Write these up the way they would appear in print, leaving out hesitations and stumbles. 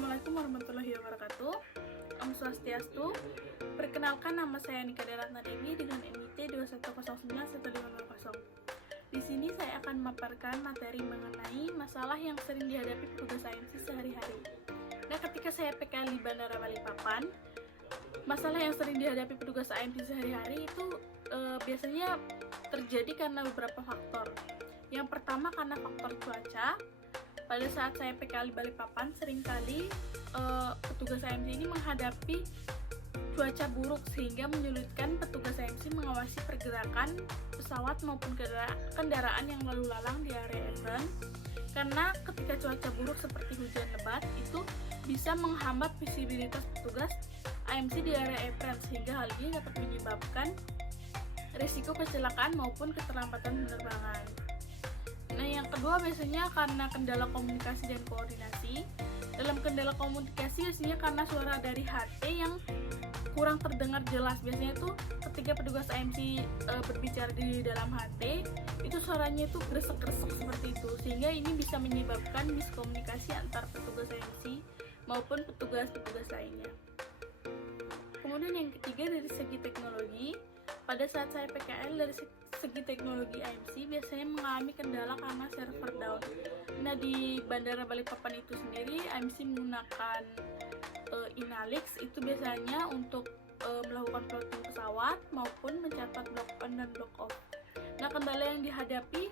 Assalamualaikum warahmatullahi wabarakatuh. Om Swastiastu. Perkenalkan, nama saya Nika Deratna Dewi dengan NIT 21091520. Di sini saya akan memaparkan materi mengenai masalah yang sering dihadapi petugas AMC sehari-hari. Nah, ketika saya PKL di Bandara Balikpapan, masalah yang sering dihadapi petugas AMC sehari-hari itu biasanya terjadi karena beberapa faktor. Yang pertama karena faktor cuaca. Pada saat saya PKL di Balikpapan, seringkali petugas AMC ini menghadapi cuaca buruk sehingga menyulitkan petugas AMC mengawasi pergerakan pesawat maupun kendaraan yang lalu lalang di area apron. Karena ketika cuaca buruk seperti hujan lebat itu bisa menghambat visibilitas petugas AMC di area apron, sehingga hal ini dapat menyebabkan risiko kecelakaan maupun keterlambatan penerbangan. Nah, yang kedua biasanya karena kendala komunikasi dan koordinasi. Dalam kendala komunikasi biasanya karena suara dari HT yang kurang terdengar jelas. Biasanya tuh ketika petugas AMC berbicara di dalam HT, itu suaranya itu gresek-gresek seperti itu, sehingga ini bisa menyebabkan miskomunikasi antar petugas AMC maupun petugas-petugas lainnya. Kemudian yang ketiga dari segi teknologi. Pada saat saya PKL dari segi teknologi AMC biasanya mengalami kendala karena server down. Nah, di Bandara Balikpapan itu sendiri AMC menggunakan Inalix itu biasanya untuk melakukan plotting pesawat maupun mencatat block on dan block off. Nah, kendala yang dihadapi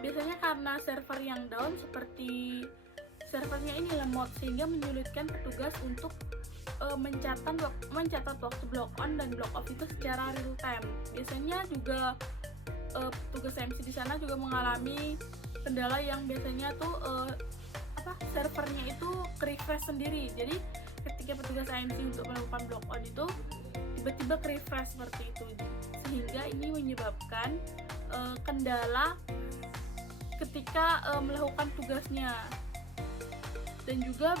biasanya karena server yang down, seperti servernya ini lemot sehingga menyulitkan petugas untuk mencatat waktu block on dan block off itu secara real time. Biasanya juga petugas AMC di sana juga mengalami kendala yang biasanya tuh servernya itu refresh sendiri. Jadi ketika petugas AMC untuk melakukan block on itu tiba-tiba refresh seperti itu, sehingga ini menyebabkan kendala ketika melakukan tugasnya. Dan juga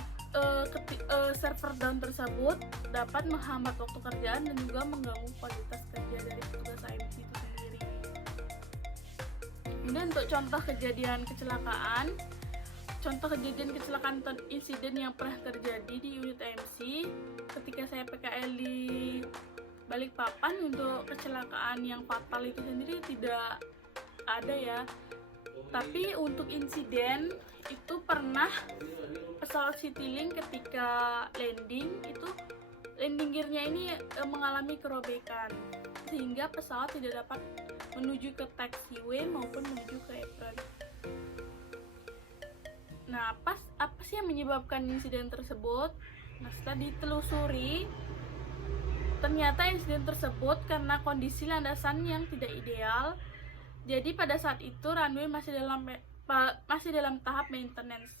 server down tersebut dapat menghambat waktu kerjaan dan juga mengganggu kualitas kerja dari petugas AMC itu sendiri. Kemudian untuk contoh kejadian kecelakaan atau insiden yang pernah terjadi di unit AMC ketika saya PKL di Balikpapan, untuk kecelakaan yang fatal itu sendiri tidak ada ya. Tapi untuk insiden itu pernah pesawat Citylink ketika landing gearnya ini mengalami kerobekan sehingga pesawat tidak dapat menuju ke taxiway maupun menuju ke apron. Nah, apa sih yang menyebabkan insiden tersebut? Nah, setelah ditelusuri, ternyata insiden tersebut karena kondisi landasan yang tidak ideal. Jadi pada saat itu runway masih dalam tahap maintenance,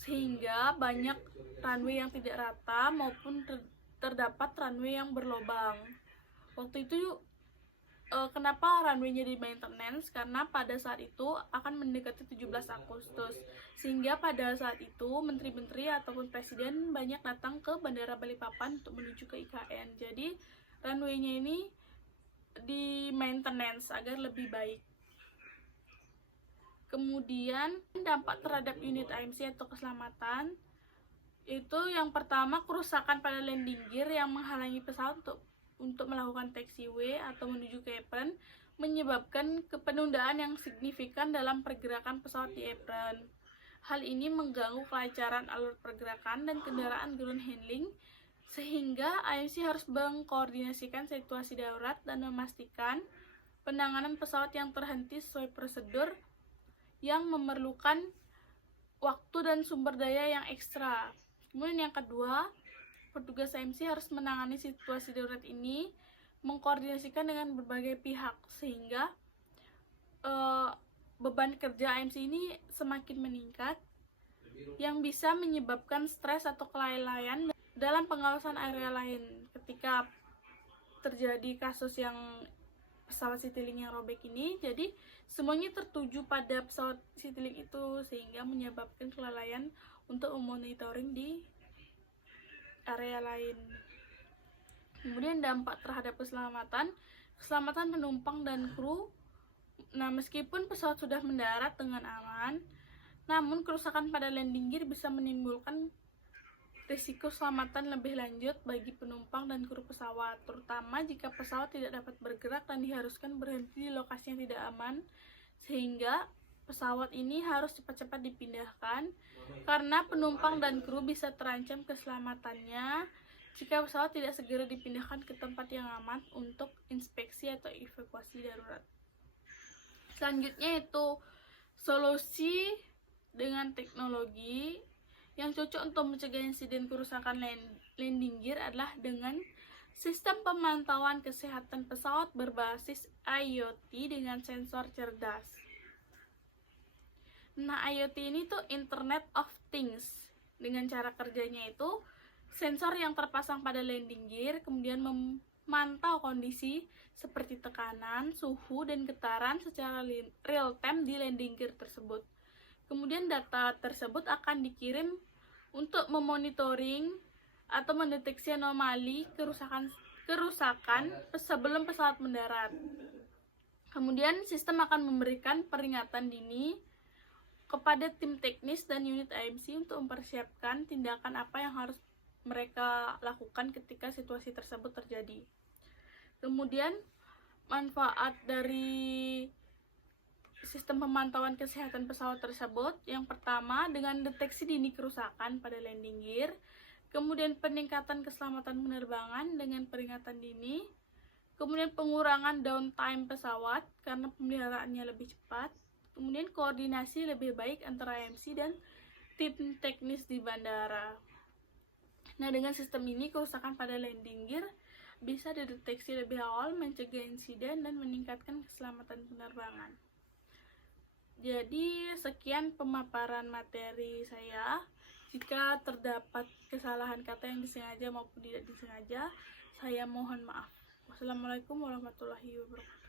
sehingga banyak runway yang tidak rata maupun terdapat runway yang berlobang. Waktu itu kenapa runway-nya di maintenance? Karena pada saat itu akan mendekati 17 Agustus, sehingga pada saat itu menteri-menteri ataupun presiden banyak datang ke Bandara Balikpapan untuk menuju ke IKN. Jadi runway-nya ini di maintenance agar lebih baik. Kemudian dampak terhadap unit AMC atau keselamatan itu yang pertama kerusakan pada landing gear yang menghalangi pesawat untuk melakukan taxiway atau menuju ke apron, menyebabkan penundaan yang signifikan dalam pergerakan pesawat di apron. Hal ini mengganggu kelancaran alur pergerakan dan kendaraan ground handling, sehingga AMC harus mengkoordinasikan situasi darurat dan memastikan penanganan pesawat yang terhenti sesuai prosedur yang memerlukan waktu dan sumber daya yang ekstra. Kemudian yang kedua, petugas AMC harus menangani situasi darurat ini, mengkoordinasikan dengan berbagai pihak sehingga beban kerja AMC ini semakin meningkat yang bisa menyebabkan stres atau kelalaian dalam pengawasan area lain. Ketika terjadi kasus yang pesawat Citylink yang robek ini, jadi semuanya tertuju pada pesawat Citylink itu, sehingga menyebabkan kelalaian untuk memonitoring di area lain. Kemudian dampak terhadap keselamatan penumpang dan kru. Nah, meskipun pesawat sudah mendarat dengan aman, namun kerusakan pada landing gear bisa menimbulkan risiko keselamatan lebih lanjut bagi penumpang dan kru pesawat, terutama jika pesawat tidak dapat bergerak dan diharuskan berhenti di lokasi yang tidak aman, sehingga pesawat ini harus cepat-cepat dipindahkan karena penumpang dan kru bisa terancam keselamatannya jika pesawat tidak segera dipindahkan ke tempat yang aman untuk inspeksi atau evakuasi darurat. Selanjutnya itu solusi dengan teknologi yang cocok untuk mencegah insiden kerusakan landing gear adalah dengan sistem pemantauan kesehatan pesawat berbasis IoT dengan sensor cerdas. Nah, IoT ini tuh Internet of Things. Dengan cara kerjanya itu, sensor yang terpasang pada landing gear kemudian memantau kondisi seperti tekanan, suhu, dan getaran secara real time di landing gear tersebut. Kemudian data tersebut akan dikirim untuk memonitoring atau mendeteksi anomali kerusakan sebelum pesawat mendarat. Kemudian sistem akan memberikan peringatan dini kepada tim teknis dan unit AMC untuk mempersiapkan tindakan apa yang harus mereka lakukan ketika situasi tersebut terjadi. Kemudian manfaat dari sistem pemantauan kesehatan pesawat tersebut, yang pertama dengan deteksi dini kerusakan pada landing gear, kemudian peningkatan keselamatan penerbangan dengan peringatan dini, kemudian pengurangan downtime pesawat karena pemeliharaannya lebih cepat, kemudian koordinasi lebih baik antara AMC dan tim teknis di bandara. Nah, dengan sistem ini kerusakan pada landing gear bisa dideteksi lebih awal, mencegah insiden dan meningkatkan keselamatan penerbangan. Jadi sekian pemaparan materi saya. Jika terdapat kesalahan kata yang disengaja maupun tidak disengaja, saya mohon maaf. Wassalamualaikum warahmatullahi wabarakatuh.